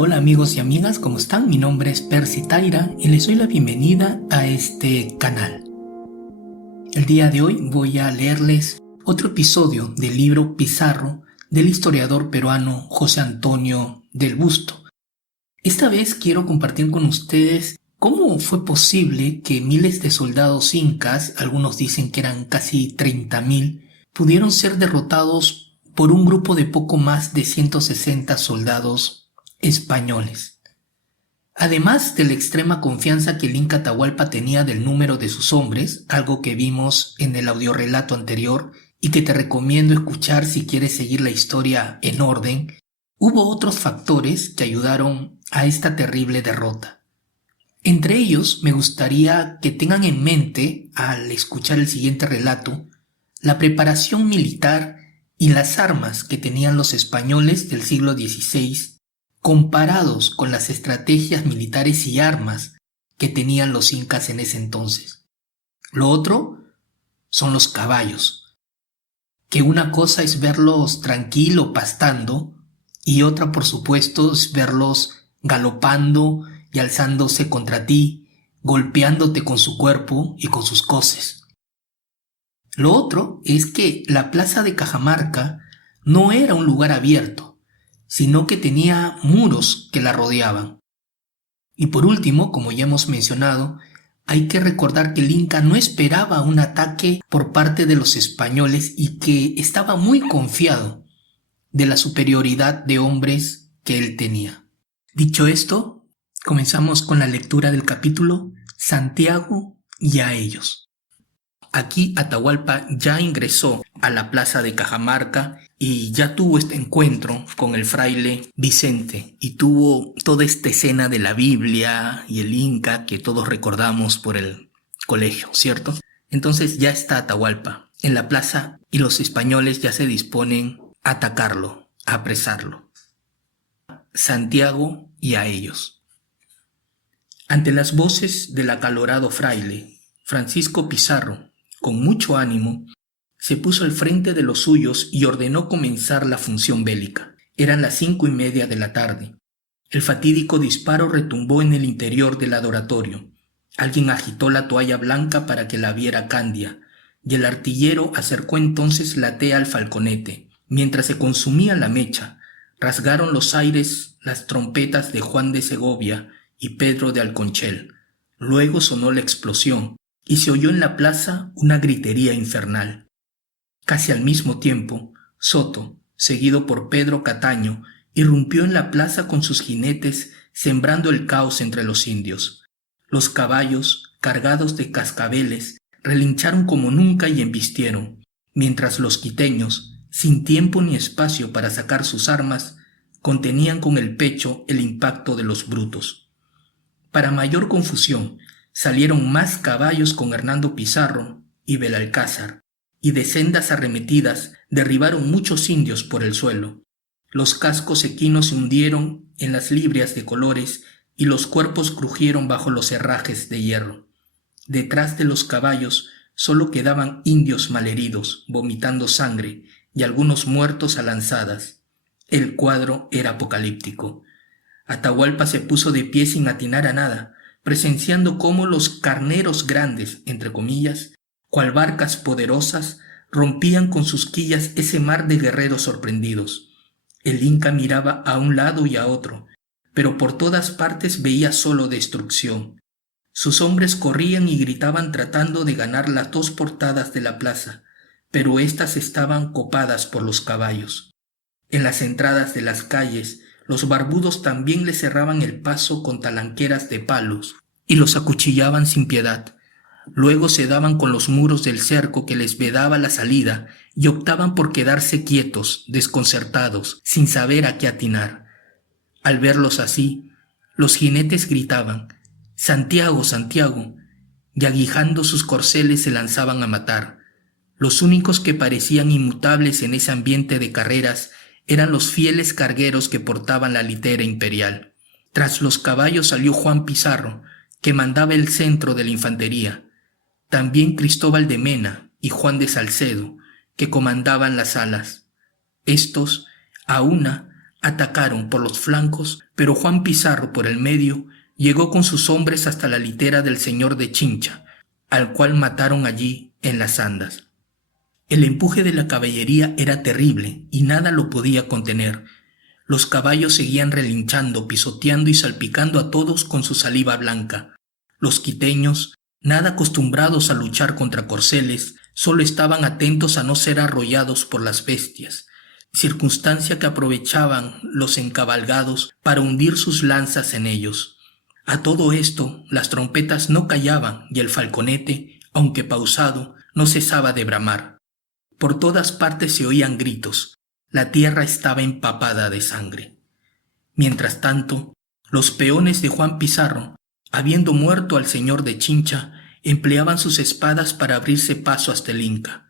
Hola amigos y amigas, ¿cómo están? Mi nombre es Percy Taira y les doy la bienvenida a este canal. El día de hoy voy a leerles otro episodio del libro Pizarro del historiador peruano José Antonio del Busto. Esta vez quiero compartir con ustedes cómo fue posible que miles de soldados incas, algunos dicen que eran casi 30.000, pudieron ser derrotados por un grupo de poco más de 160 soldados españoles. Además de la extrema confianza que el Inca Atahualpa tenía del número de sus hombres, algo que vimos en el audiorelato anterior y que te recomiendo escuchar si quieres seguir la historia en orden, hubo otros factores que ayudaron a esta terrible derrota. Entre ellos, me gustaría que tengan en mente, al escuchar el siguiente relato, la preparación militar y las armas que tenían los españoles del siglo XVI comparados con las estrategias militares y armas que tenían los incas en ese entonces. Lo otro son los caballos, que una cosa es verlos tranquilo pastando y otra por supuesto es verlos galopando y alzándose contra ti, golpeándote con su cuerpo y con sus coces. Lo otro es que la plaza de Cajamarca no era un lugar abierto, sino que tenía muros que la rodeaban. Y por último, como ya hemos mencionado, hay que recordar que el Inca no esperaba un ataque por parte de los españoles y que estaba muy confiado de la superioridad de hombres que él tenía. Dicho esto, comenzamos con la lectura del capítulo Santiago y a ellos. Aquí Atahualpa ya ingresó a la plaza de Cajamarca y ya tuvo este encuentro con el fraile Vicente y tuvo toda esta escena de la Biblia y el Inca que todos recordamos por el colegio, ¿cierto? Entonces ya está Atahualpa en la plaza y los españoles ya se disponen a atacarlo, a apresarlo. Santiago y a ellos. Ante las voces del acalorado fraile, Francisco Pizarro, con mucho ánimo, se puso al frente de los suyos y ordenó comenzar la función bélica. Eran las 5:30 de la tarde. El fatídico disparo retumbó en el interior del adoratorio. Alguien agitó la toalla blanca para que la viera Candia, y el artillero acercó entonces la tea al falconete. Mientras se consumía la mecha, rasgaron los aires las trompetas de Juan de Segovia y Pedro de Alconchel. Luego sonó la explosión, y se oyó en la plaza una gritería infernal. Casi al mismo tiempo, Soto, seguido por Pedro Cataño, irrumpió en la plaza con sus jinetes, sembrando el caos entre los indios. Los caballos, cargados de cascabeles, relincharon como nunca y embistieron, mientras los quiteños, sin tiempo ni espacio para sacar sus armas, contenían con el pecho el impacto de los brutos. Para mayor confusión, salieron más caballos con Hernando Pizarro y Belalcázar, y de sendas arremetidas derribaron muchos indios por el suelo. Los cascos equinos se hundieron en las librias de colores y los cuerpos crujieron bajo los herrajes de hierro. Detrás de los caballos solo quedaban indios malheridos, vomitando sangre, y algunos muertos a lanzadas. El cuadro era apocalíptico. Atahualpa se puso de pie sin atinar a nada, presenciando cómo los carneros grandes, entre comillas, cual barcas poderosas, rompían con sus quillas ese mar de guerreros sorprendidos. El Inca miraba a un lado y a otro, pero por todas partes veía solo destrucción. Sus hombres corrían y gritaban tratando de ganar las 2 portadas de la plaza, pero éstas estaban copadas por los caballos. En las entradas de las calles, los barbudos también le cerraban el paso con talanqueras de palos y los acuchillaban sin piedad. Luego se daban con los muros del cerco que les vedaba la salida y optaban por quedarse quietos, desconcertados, sin saber a qué atinar. Al verlos así, los jinetes gritaban: «¡Santiago, Santiago!», y aguijando sus corceles se lanzaban a matar. Los únicos que parecían inmutables en ese ambiente de carreras eran los fieles cargueros que portaban la litera imperial. Tras los caballos salió Juan Pizarro, que mandaba el centro de la infantería. También Cristóbal de Mena y Juan de Salcedo, que comandaban las alas. Estos, a una, Atacaron por los flancos, pero Juan Pizarro por el medio llegó con sus hombres hasta la litera del señor de Chincha, al cual mataron allí en las andas. El empuje de la caballería era terrible y nada lo podía contener. Los caballos seguían relinchando, pisoteando y salpicando a todos con su saliva blanca. Los quiteños, nada acostumbrados a luchar contra corceles, solo estaban atentos a no ser arrollados por las bestias, circunstancia que aprovechaban los encabalgados para hundir sus lanzas en ellos. A todo esto, las trompetas no callaban y el falconete, aunque pausado, no cesaba de bramar. Por todas partes se oían gritos. La tierra estaba empapada de sangre. Mientras tanto, los peones de Juan Pizarro, habiendo muerto al señor de Chincha, empleaban sus espadas para abrirse paso hasta el Inca.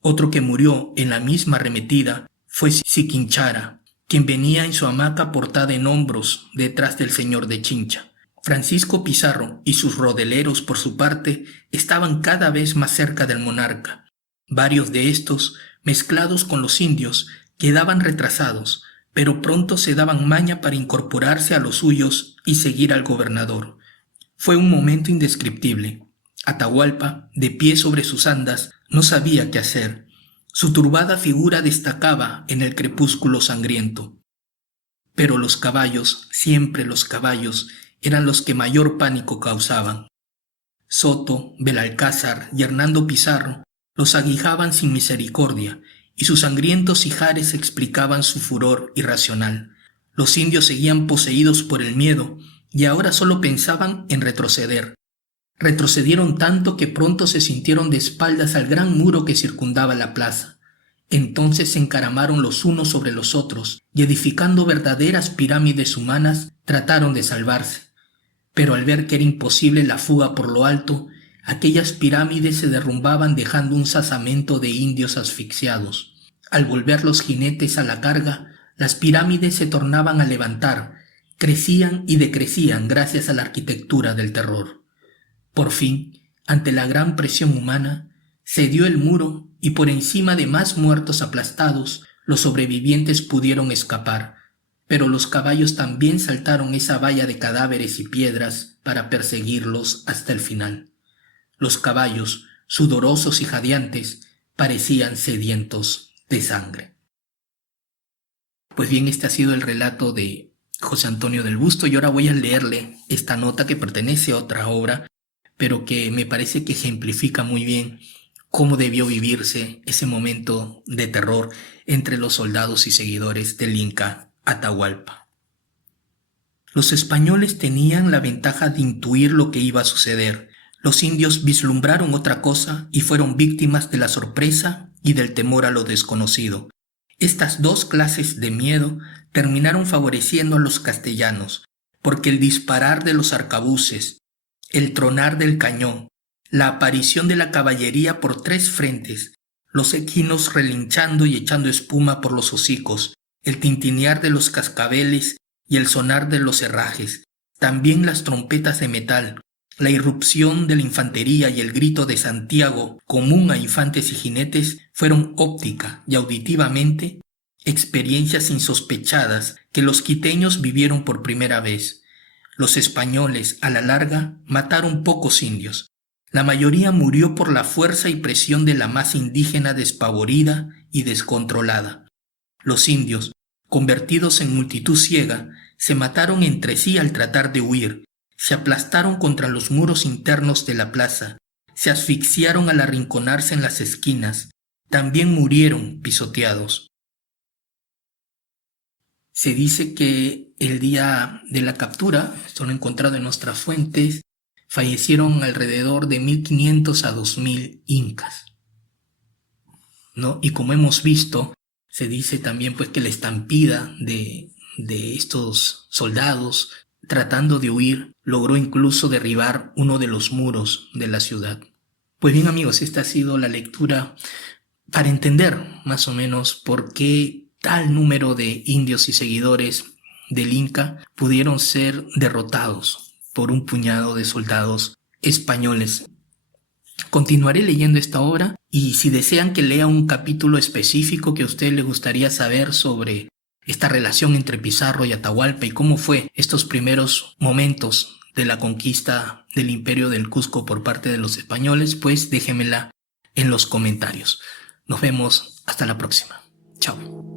Otro que murió en la misma arremetida fue Siquinchara, quien venía en su hamaca portada en hombros detrás del señor de Chincha. Francisco Pizarro y sus rodeleros, por su parte, estaban cada vez más cerca del monarca. Varios de estos, mezclados con los indios, quedaban retrasados, pero pronto se daban maña para incorporarse a los suyos y seguir al gobernador. Fue un momento indescriptible. Atahualpa, de pie sobre sus andas, no sabía qué hacer. Su turbada figura destacaba en el crepúsculo sangriento. Pero los caballos, siempre los caballos, eran los que mayor pánico causaban. Soto, Belalcázar y Hernando Pizarro los aguijaban sin misericordia, y sus sangrientos ijares explicaban su furor irracional. Los indios seguían poseídos por el miedo, y ahora solo pensaban en retroceder. Retrocedieron tanto que pronto se sintieron de espaldas al gran muro que circundaba la plaza. Entonces se encaramaron los unos sobre los otros, y edificando verdaderas pirámides humanas, trataron de salvarse. Pero al ver que era imposible la fuga por lo alto, aquellas pirámides se derrumbaban dejando un zasamento de indios asfixiados. Al volver los jinetes a la carga, las pirámides se tornaban a levantar, crecían y decrecían gracias a la arquitectura del terror. Por fin, ante la gran presión humana, cedió el muro y por encima de más muertos aplastados, los sobrevivientes pudieron escapar, pero los caballos también saltaron esa valla de cadáveres y piedras para perseguirlos hasta el final. Los caballos, sudorosos y jadeantes, parecían sedientos de sangre. Pues bien, este ha sido el relato de José Antonio del Busto, y ahora voy a leerle esta nota que pertenece a otra obra, pero que me parece que ejemplifica muy bien cómo debió vivirse ese momento de terror entre los soldados y seguidores del Inca Atahualpa. Los españoles tenían la ventaja de intuir lo que iba a suceder. Los indios vislumbraron otra cosa y fueron víctimas de la sorpresa y del temor a lo desconocido. Estas dos clases de miedo terminaron favoreciendo a los castellanos, porque el disparar de los arcabuces, el tronar del cañón, la aparición de la caballería por tres frentes, los equinos relinchando y echando espuma por los hocicos, el tintinear de los cascabeles y el sonar de los herrajes, también las trompetas de metal, la irrupción de la infantería y el grito de Santiago, común a infantes y jinetes, fueron óptica y auditivamente experiencias insospechadas que los quiteños vivieron por primera vez. Los españoles, a la larga, mataron pocos indios. La mayoría murió por la fuerza y presión de la masa indígena despavorida y descontrolada. Los indios, convertidos en multitud ciega, se mataron entre sí al tratar de huir. Se aplastaron contra los muros internos de la plaza, se asfixiaron al arrinconarse en las esquinas, también murieron pisoteados. Se dice que el día de la captura, esto lo he encontrado en nuestras fuentes, fallecieron alrededor de 1.500 a 2.000 incas, ¿no? Y como hemos visto, se dice también pues que la estampida de estos soldados tratando de huir, logró incluso derribar uno de los muros de la ciudad. Pues bien, amigos, esta ha sido la lectura para entender más o menos por qué tal número de indios y seguidores del Inca pudieron ser derrotados por un puñado de soldados españoles. Continuaré leyendo esta obra, y si desean que lea un capítulo específico que a usted le gustaría saber sobre esta relación entre Pizarro y Atahualpa y cómo fue estos primeros momentos de la conquista del Imperio del Cusco por parte de los españoles, pues déjenmela en los comentarios. Nos vemos hasta la próxima. Chao.